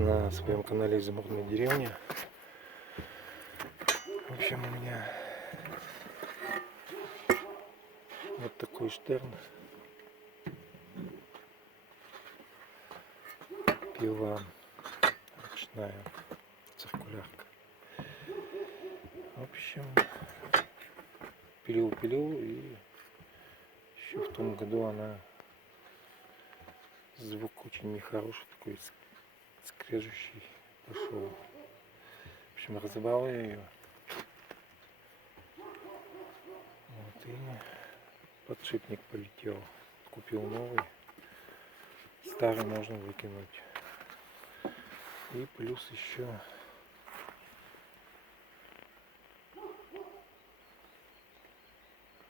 на своем канале Изумрудная деревня. В общем, у меня вот такой штерн. Пила ручная, циркулярка. В общем, пилил и еще в том году она звук очень нехороший, такой скрежущий пошел. В общем, разобрал я ее. Вот, и подшипник полетел. Купил новый. Старый можно выкинуть. И плюс еще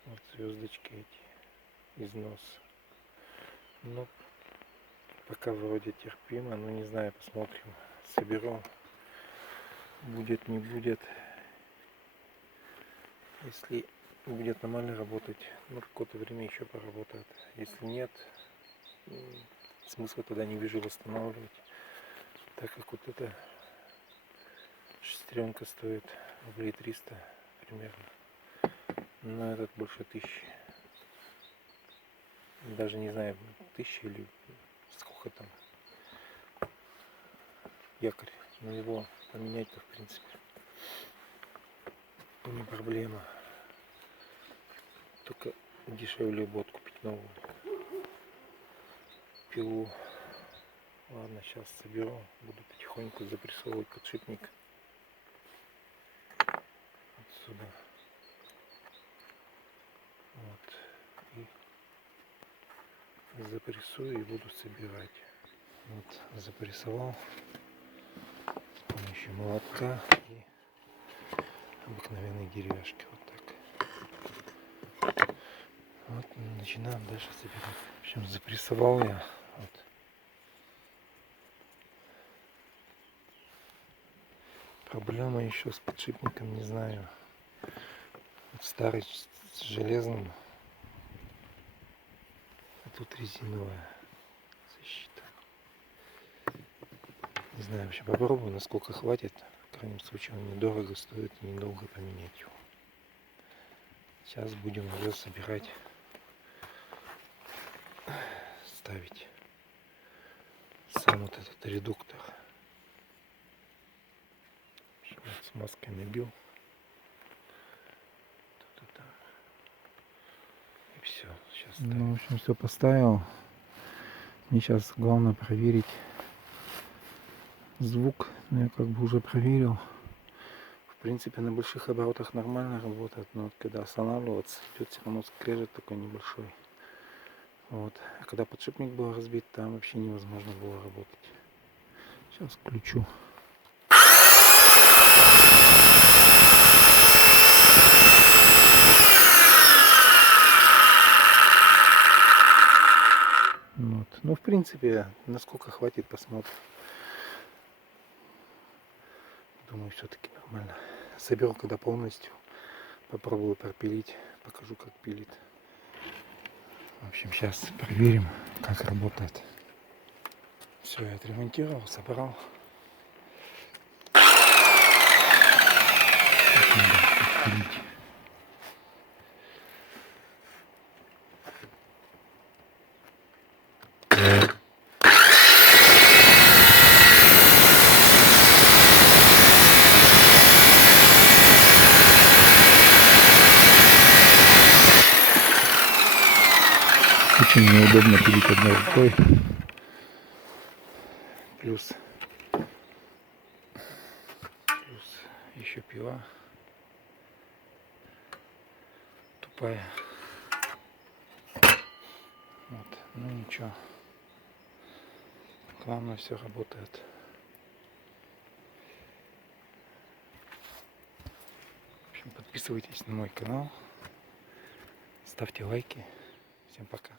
вот звездочки эти, износ. Но пока вроде терпимо, но не знаю, посмотрим. Соберу. Будет, не будет. Если будет нормально работать, ну какое-то время еще поработает. Если нет, смысла тогда не вижу восстанавливать. Так как вот эта шестеренка стоит рублей 300 примерно. Но этот больше 1000. Даже не знаю, 1000 или сколько там. Якорь. Но его поменять-то в принципе не проблема. Только дешевле будет купить новую пилу. Ладно, сейчас соберу. Буду потихоньку запрессовывать подшипник отсюда. Вот. И запрессую и буду собирать. Вот, запрессовал с помощью молотка и обыкновенной деревяшки. Вот так. Вот, начинаем дальше собирать. В общем, запрессовал я. Вот. Проблема еще с подшипником, не знаю. Вот старый с железным, а тут резиновая защита. Не знаю, вообще попробую, насколько хватит. В крайнем случае он недорого стоит, и недолго поменять его. Сейчас будем ее собирать, ставить сам вот этот редуктор. Вот смазкой набил. И все. Сейчас ставим. Ну, в общем, все поставил. Мне сейчас главное проверить звук. Ну, я как бы уже проверил. В принципе, на больших оборотах нормально работает, но вот когда останавливаться, идет все равно скрежет такой небольшой. Вот. А когда подшипник был разбит, там вообще невозможно было работать. Сейчас включу. Вот. Ну, в принципе, насколько хватит, посмотрим. Думаю, все-таки нормально. Соберу когда полностью. Попробую пропилить. Покажу, как пилит. В общем, сейчас проверим, как работает. Все, я отремонтировал, собрал. Отпилить. Очень неудобно пилить одной рукой. Плюс еще пила тупая. Вот, ну ничего. Главное, все работает. В общем, подписывайтесь на мой канал, ставьте лайки. Всем пока.